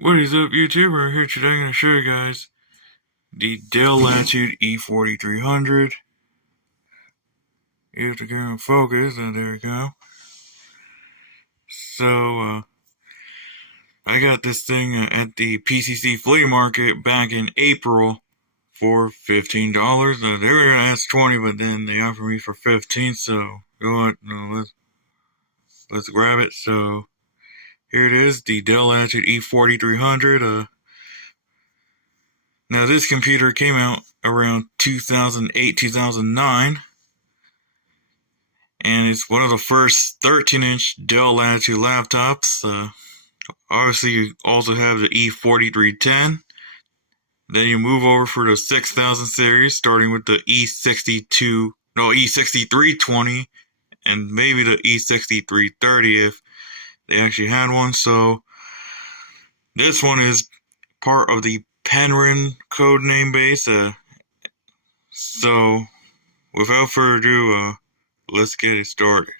What is up, YouTube? We're here today. I'm going to show you guys the Dell Latitude E4300. You have to go and focus, and there we go. So, I got this thing at the PCC Flea Market back in April for $15. They were going to ask $20, but then they offered me for $15. So, you know what? No, let's grab it. So, here it is, the Dell Latitude E4300. Now, this computer came out around 2008, 2009, and it's one of the first 13-inch Dell Latitude laptops. Obviously, you also have the E4310. Then you move over for the 6000 series, starting with the E6320, and maybe the E6330 if they actually had one. So, this one is part of the Penryn code name base. So, without further ado, let's get it started.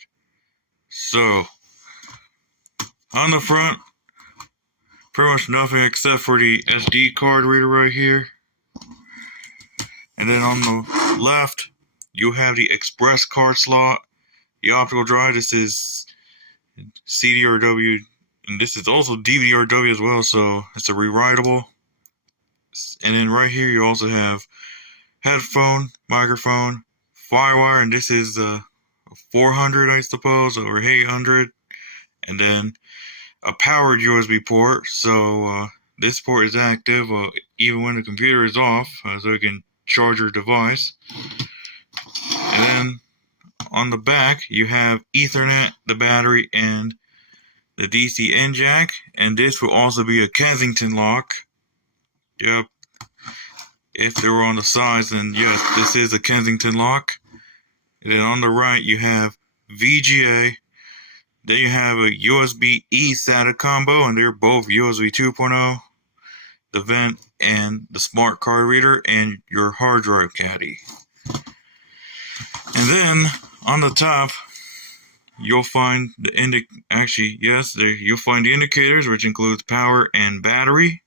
So, on the front, pretty much nothing except for the SD card reader right here. And then on the left, you have the express card slot, the optical drive. This is CDRW, and this is also DVRW as well, so it's a rewritable. And then right here, you also have headphone, microphone, firewire, and this is 400, I suppose, or 800, and then a powered USB port. So this port is active even when the computer is off, so you can charge your device. And then on the back, you have Ethernet, the battery, and the DC in jack, and this will also be a Kensington lock. Yep. If they were on the sides, then yes, this is a Kensington lock. And then on the right, you have VGA. Then you have a USB-E SATA combo, and they're both USB 2.0, the vent, and the smart card reader, and your hard drive caddy. And then on the top, you'll find the you'll find the indicators, which includes power and battery.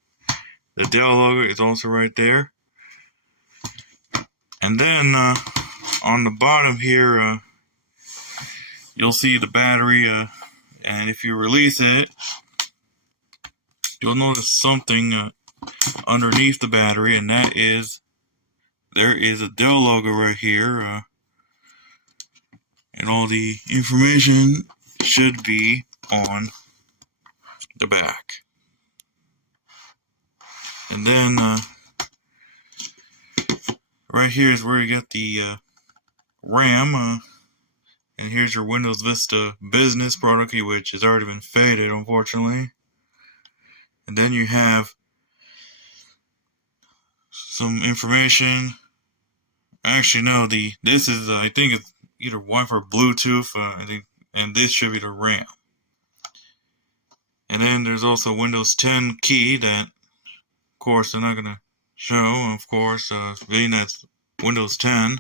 The Dell logo is also right there. And then on the bottom here, you'll see the battery, and if you release it, you'll notice something underneath the battery, and that is, there is a Dell logo right here, and all the information should be on the back. And then right here is where you get the RAM, and here's your Windows Vista Business product key, which has already been faded, unfortunately. And then you have some information. Actually, no, this is I think it's either Wi-Fi or Bluetooth. I think, and this should be the RAM. And then there's also Windows 10 key that, of course, they're not gonna show. Of course, being that's Windows 10.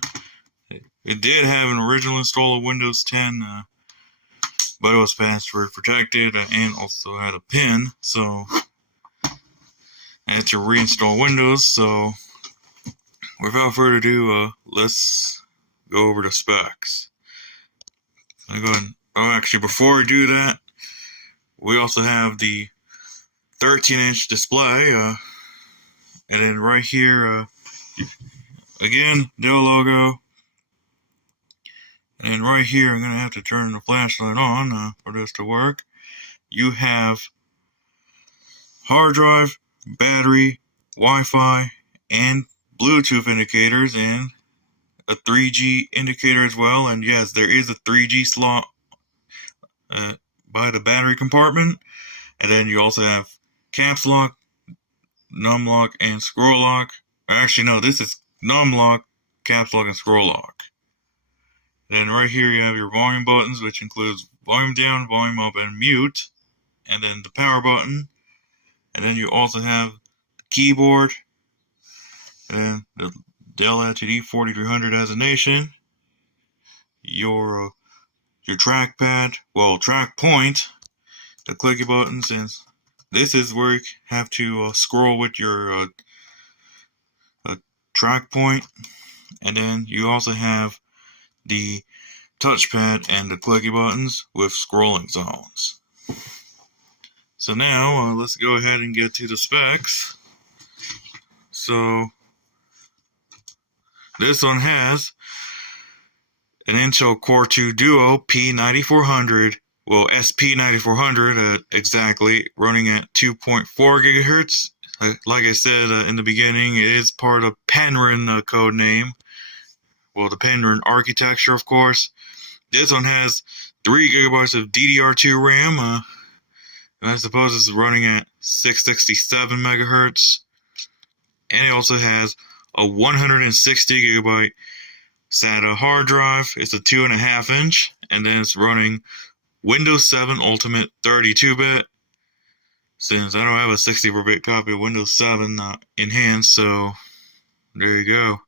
It did have an original install of Windows 10, but it was password protected and also had a pin, so I had to reinstall Windows. So without further ado, let's go over the specs. Actually, before we do that, we also have the 13-inch display, and then right here, again, Dell logo. And right here, I'm going to have to turn the flashlight on for this to work. You have hard drive, battery, Wi-Fi, and Bluetooth indicators, and a 3G indicator as well. And yes, there is a 3G slot by the battery compartment. And then you also have caps lock, num lock, and scroll lock. Actually, no, this is num lock, caps lock, and scroll lock. Then right here you have your volume buttons, which includes volume down, volume up, and mute. And then the power button. And then you also have the keyboard. And the Dell Latitude E4300 designation. Your trackpad, track point, the clicky buttons, and this is where you have to scroll with your track point, and then you also have the touchpad and the clicky buttons with scrolling zones. So now let's go ahead and get to the specs. So this one has an Intel Core 2 Duo P9400, well, SP9400 exactly, running at 2.4 gigahertz. Like I said in the beginning, it is part of Penryn code name. Well, the Penryn architecture, of course. This one has 3 gigabytes of DDR2 RAM, and I suppose it's running at 667 megahertz. And it also has a 160 gigabyte SATA hard drive. It's a 2.5 inch, and then it's running Windows 7 Ultimate 32-bit. Since I don't have a 64-bit copy of Windows 7 in hand, so there you go.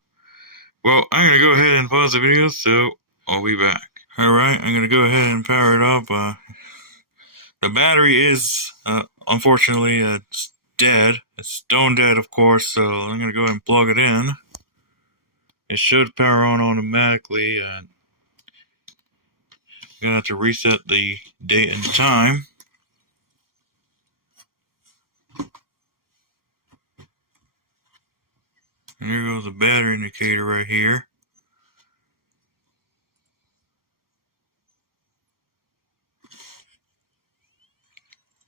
Well, I'm going to go ahead and pause the video, so I'll be back. Alright, I'm going to go ahead and power it up. The battery is, unfortunately, dead. It's stone dead, of course, so I'm going to go ahead and plug it in. It should power on automatically. I'm going to have to reset the date and time. And here goes the battery indicator right here.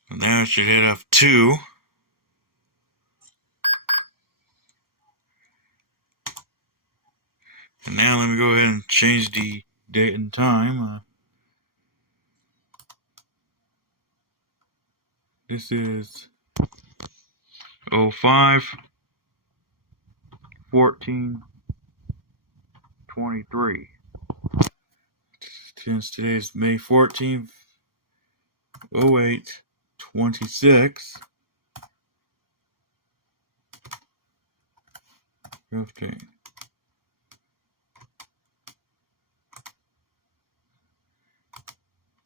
And now it should hit F2. And now let me go ahead and change the date and time. This is 05/14/23. Since today's May 14th, 08/26. 15.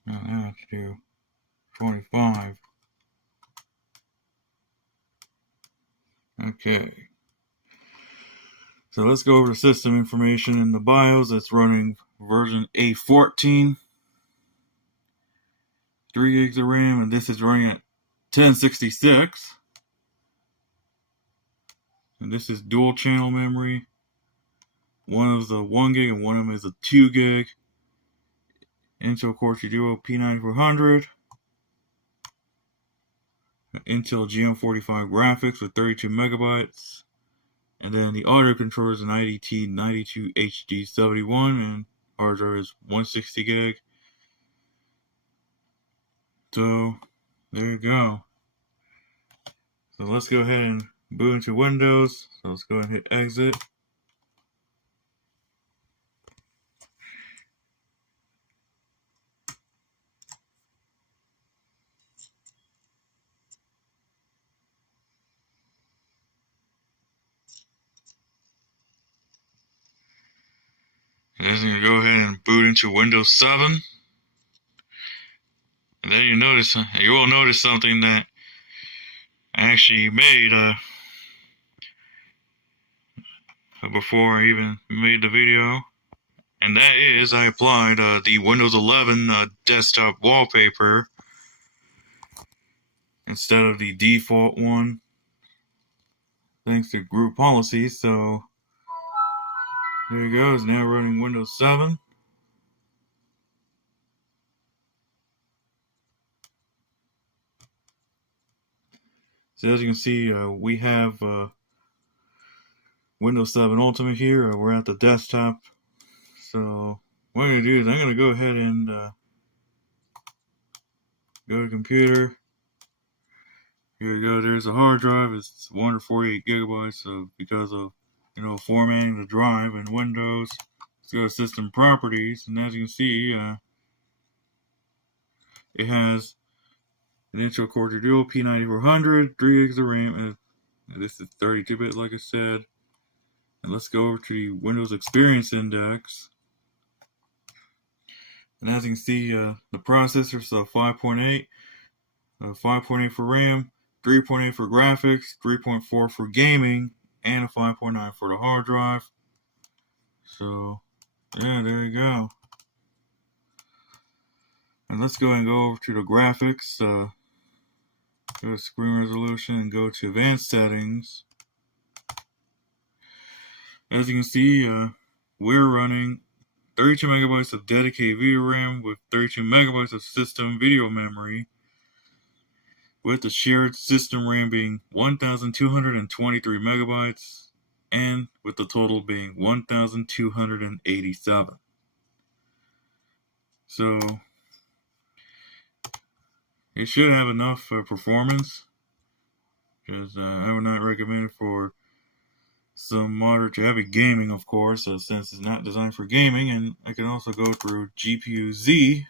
Now I have to do 25. Okay. So let's go over the system information in the BIOS. It's running version A14, 3 gigs of RAM, and this is running at 1066. And this is dual channel memory. One is a 1 gig and one of them is a 2 gig. Intel Core 2 Duo P9400. Intel GM45 graphics with 32 megabytes. And then the audio controller is an IDT 92HD71, and hard drive is 160 gig. So there you go. So let's go ahead and boot into Windows. So let's go ahead and hit exit. And then I'm going to go ahead and boot into Windows 7. And then you will notice something that I actually made before I even made the video. And that is, I applied the Windows 11 desktop wallpaper instead of the default one, thanks to group policy. So there you go. It's now running Windows 7. So as you can see, we have Windows 7 Ultimate here. We're at the desktop. So what I'm going to do is I'm going to go ahead and go to computer. Here we go. There's a hard drive. It's 148 gigabytes. So because of formatting the drive in Windows, let's go to System Properties, and as you can see, it has an Intel Core 2 Duo P9400, 3 gigs of RAM, and this is 32-bit, like I said. And let's go over to the Windows Experience Index. And as you can see, the processor is 5.8, 5.8 for RAM, 3.8 for graphics, 3.4 for gaming, and a 5.9 for the hard drive. So, yeah, there you go. And let's go and go over to the graphics. Go to screen resolution and go to advanced settings. As you can see, we're running 32 megabytes of dedicated video RAM with 32 megabytes of system video memory, with the shared system RAM being 1,223 megabytes, and with the total being 1,287. So, it should have enough performance, because I would not recommend it for some moderate to heavy gaming, of course, since it's not designed for gaming. And I can also go through GPU-Z.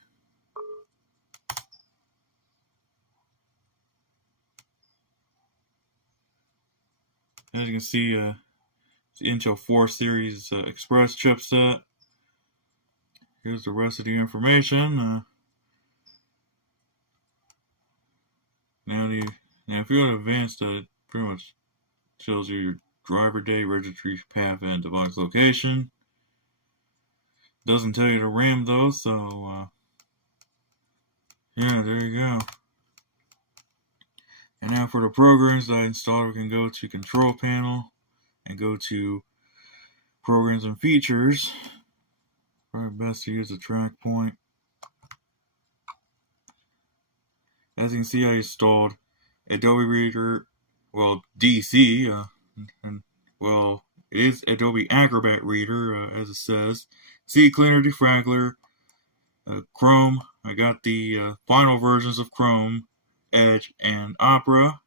As you can see, it's the Intel 4 Series Express chipset. Here's the rest of the information. Now if you go to advanced, it pretty much tells you your driver date, registry path, and device location. Doesn't tell you the RAM though, so yeah, there you go. And now for the programs that I installed, we can go to Control Panel and go to Programs and Features. Probably best to use the track point. As you can see, I installed Adobe Reader, well, DC, and well, it is Adobe Acrobat Reader, as it says. CCleaner, Defraggler, Chrome. I got the final versions of Chrome, Edge, and Opera.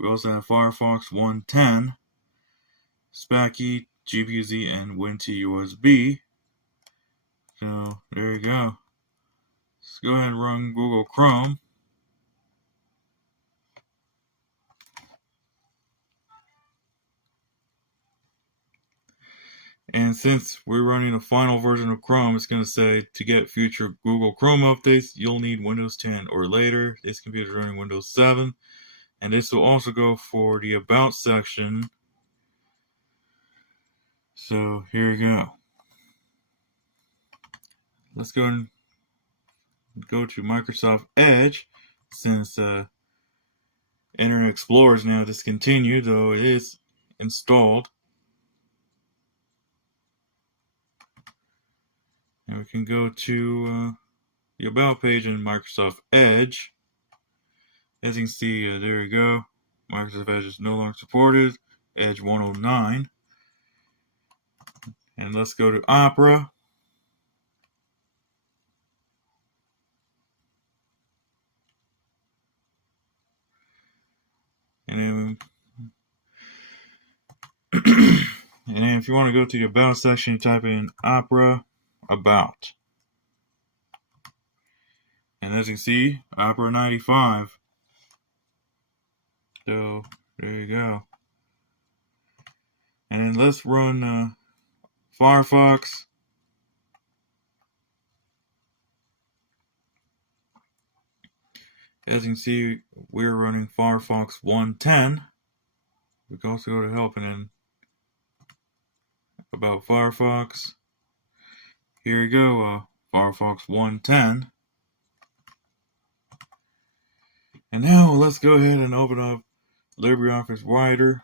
We also have Firefox 110, Spacky, GPU-Z, and WinT-USB. So, there you go. Let's go ahead and run Google Chrome. And since we're running a final version of Chrome, it's going to say to get future Google Chrome updates, you'll need Windows 10 or later. This computer is running Windows 7. And this will also go for the About section. So here we go. Let's go and go to Microsoft Edge, since Internet Explorer is now discontinued, though it is installed. And we can go to the About page in Microsoft Edge. As you can see, there you go. Microsoft Edge is no longer supported. Edge 109. And let's go to Opera. And then if you want to go to the About section, you type in Opera About. And as you can see, Opera 95. So there you go. And then let's run Firefox. As you can see, we're running Firefox 110. We can also go to Help and then About Firefox. Here you go, Firefox 110. And now let's go ahead and open up LibreOffice Writer.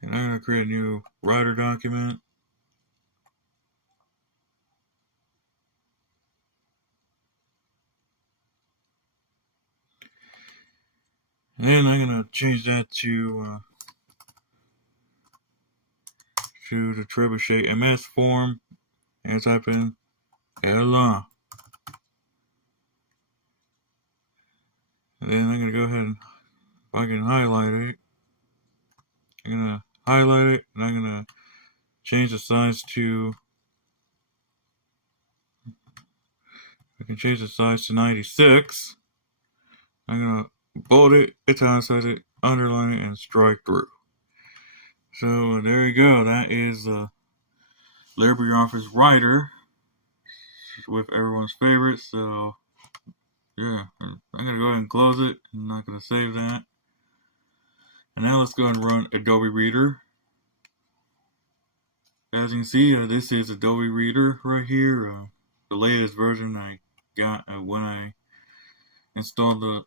And I'm going to create a new Writer document. And then I'm going to change that to the Trebuchet MS form and type in Ella. And then I'm going to go ahead and, if I can highlight it, I'm going to highlight it and I'm going to change the size to, I can change the size to 96. I'm going to bold it, italicize it, underline it, and strike through. So there you go. That is LibreOffice Writer with everyone's favorite. So yeah, I'm gonna go ahead and close it. I'm not gonna save that. And now let's go ahead and run Adobe Reader. As you can see, this is Adobe Reader right here. The latest version I got when I installed the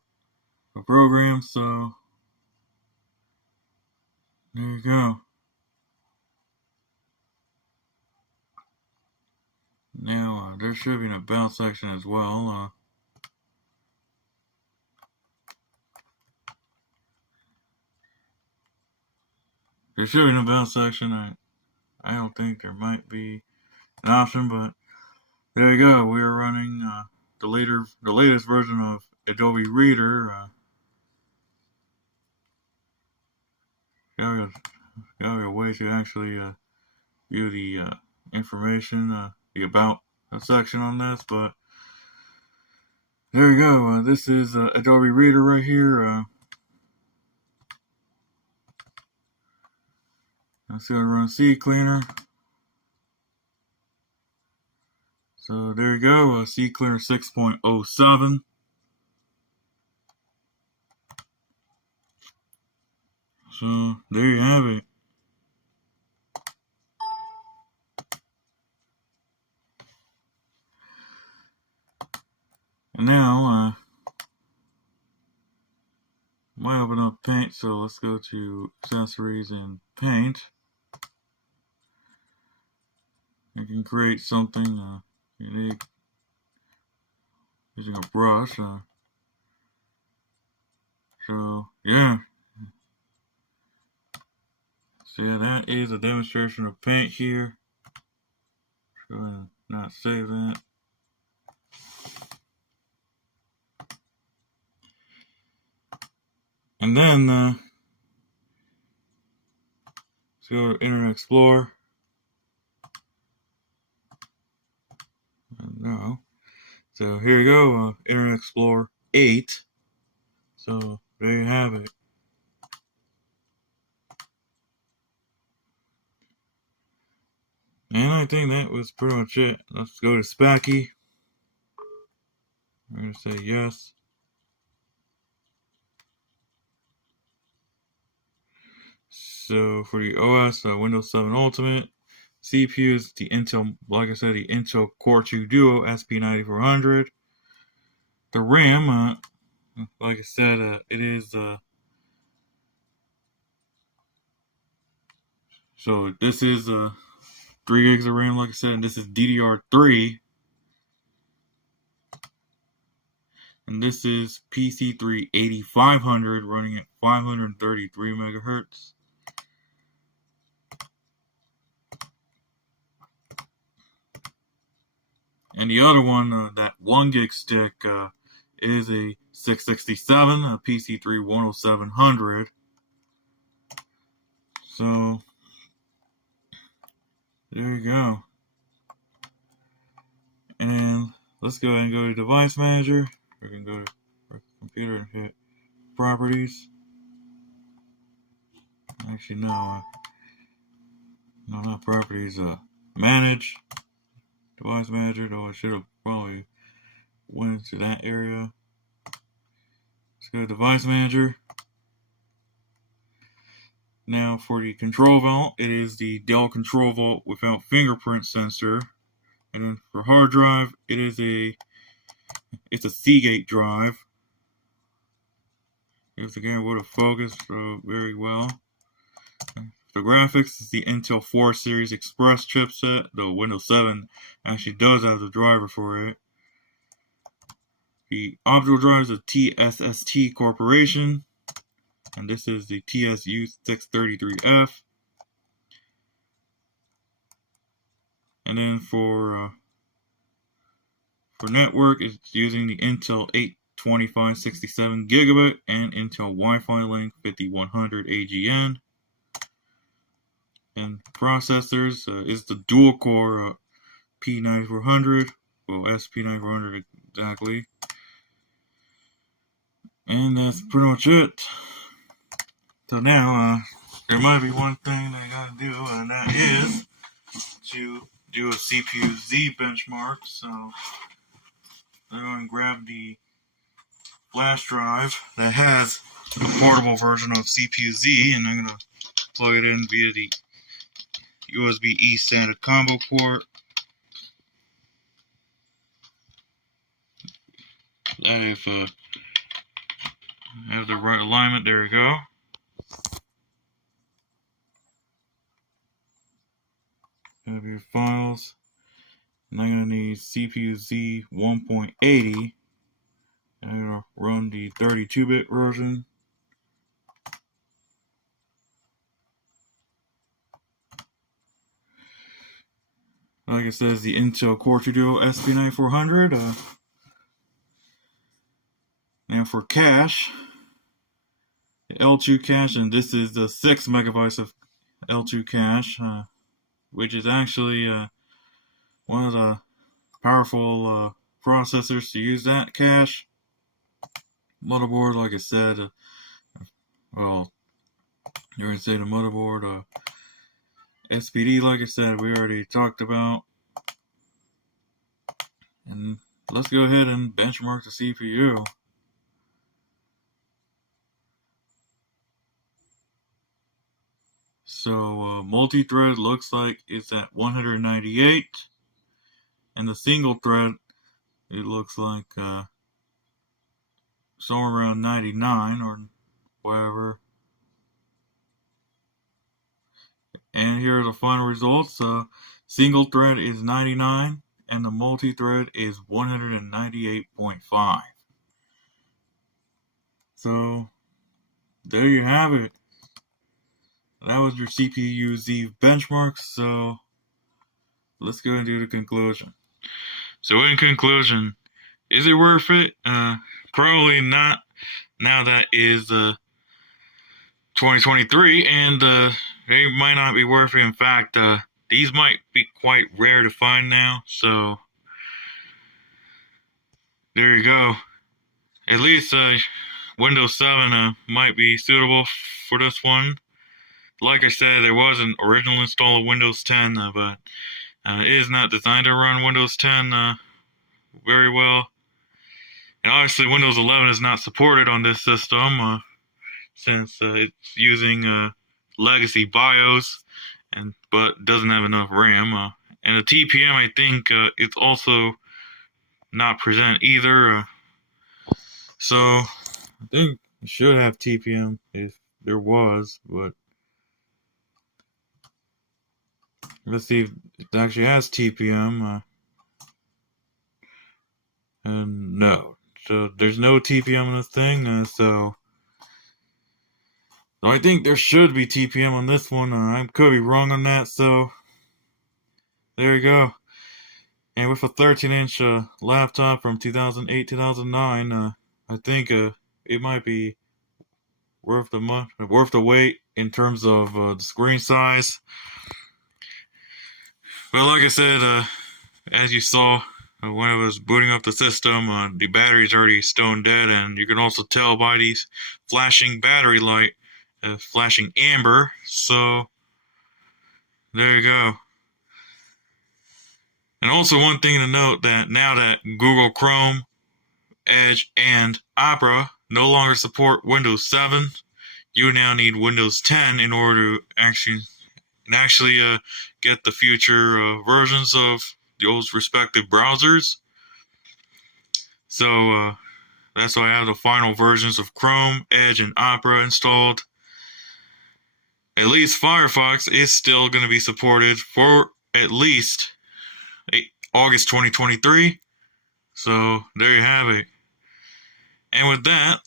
program. So there you go. Now there should be an about section as well. There should be an about section. I don't think there might be an option, but there you go. We are running the latest version of Adobe Reader. Got a way to actually view the information, the about section on this, but there you go. This is Adobe Reader right here. Let's go run CCleaner. So there you go, CCleaner 6.07. So there you have it. And now, might open up Paint, so let's go to Accessories and Paint. You can create something unique using a brush. So yeah. So yeah, that is a demonstration of Paint here. Go ahead and not save that. And then let's go to Internet Explorer. No. So here you go, Internet Explorer 8. So there you have it. And I think that was pretty much it. Let's go to Spacky. I'm going to say yes. So for the OS, Windows 7 Ultimate. CPU is the Intel, like I said, the Intel Core 2 Duo SP9400. The RAM, like I said, it is so this is 3 gigs of RAM, like I said, and this is DDR3. And this is PC3 8500 running at 533 megahertz. And the other one, that 1 gig stick, is a 667, a PC3 10700. So there you go. And let's go ahead and go to Device Manager. We can go to our computer and hit Properties. Actually, no, not Properties. Manage. Device Manager. Though I should have probably went into that area. Let's go to Device Manager. Now for the Control Vault, it is the Dell Control Vault without fingerprint sensor. And then for hard drive, it's a Seagate drive. Here's again would have focused very well. The graphics is the Intel 4 Series Express chipset. The Windows 7 actually does have the driver for it. The optical drive is a TSST Corporation, and this is the TSU633F. And then for network, it's using the Intel 82567 gigabit and Intel Wi-Fi link 5100 AGN. And processors is the dual core P9400, well SP9400 exactly. And that's pretty much it. So now there might be one thing I gotta do, and that is to do a CPU-Z benchmark. So I'm going to grab the flash drive that has a portable version of CPU-Z, and I'm going to plug it in via the USB-E SATA combo port. If I have the right alignment, there we go. Have your files, and I'm going to need CPU-Z 1.80. I'm going to run the 32-bit version. Like it says, the Intel Core 2 Duo SP9400. Now for cache, the L2 cache, and this is the 6 megabytes of L2 cache, which is actually one of the powerful processors to use that cache. Motherboard, like I said, well, you're going to say the motherboard, SPD, like I said, we already talked about. And let's go ahead and benchmark the CPU. So multi-thread looks like it's at 198, and the single thread, it looks like somewhere around 99 or whatever. And here are the final results. Single thread is 99, and the multi-thread is 198.5. So there you have it. That was your CPU-Z benchmark. So let's go and do the conclusion. So in conclusion, is it worth it? Probably not. Now that is 2023, and they might not be worth it. In fact, these might be quite rare to find now. So there you go. At least Windows 7 might be suitable for this one. Like I said, there was an original install of Windows 10, but it is not designed to run Windows 10 very well. And obviously Windows 11 is not supported on this system since it's using legacy BIOS, but doesn't have enough RAM. And the TPM, I think it's also not present either. So I think it should have TPM if there was, but let's see if it actually has TPM. And no. So there's no TPM on this thing, so I think there should be TPM on this one. I could be wrong on that, so there you go. And with a 13-inch laptop from 2008-2009, I think it might be worth the wait in terms of the screen size. But like I said, as you saw when I was booting up the system, the battery's already stone dead, and you can also tell by these flashing battery light, flashing amber. So there you go. And also one thing to note, that now that Google Chrome, Edge, and Opera no longer support Windows 7, you now need Windows 10 in order to actually get the future versions of those respective browsers. So that's why I have the final versions of Chrome, Edge, and Opera installed. At least Firefox is still going to be supported for at least August 2023. So there you have it. And with that,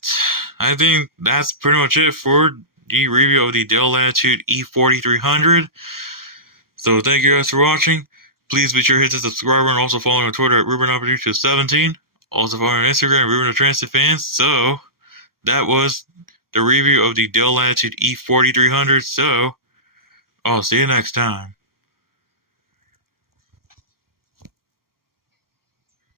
I think that's pretty much it for the review of the Dell Latitude E4300. So thank you guys for watching. Please be sure to hit the subscribe button, and also follow me on Twitter at RubenOpportunity17. Also follow me on Instagram, Ruben the Transit Fans. So that was the review of the Dell Latitude E4300. So I'll see you next time.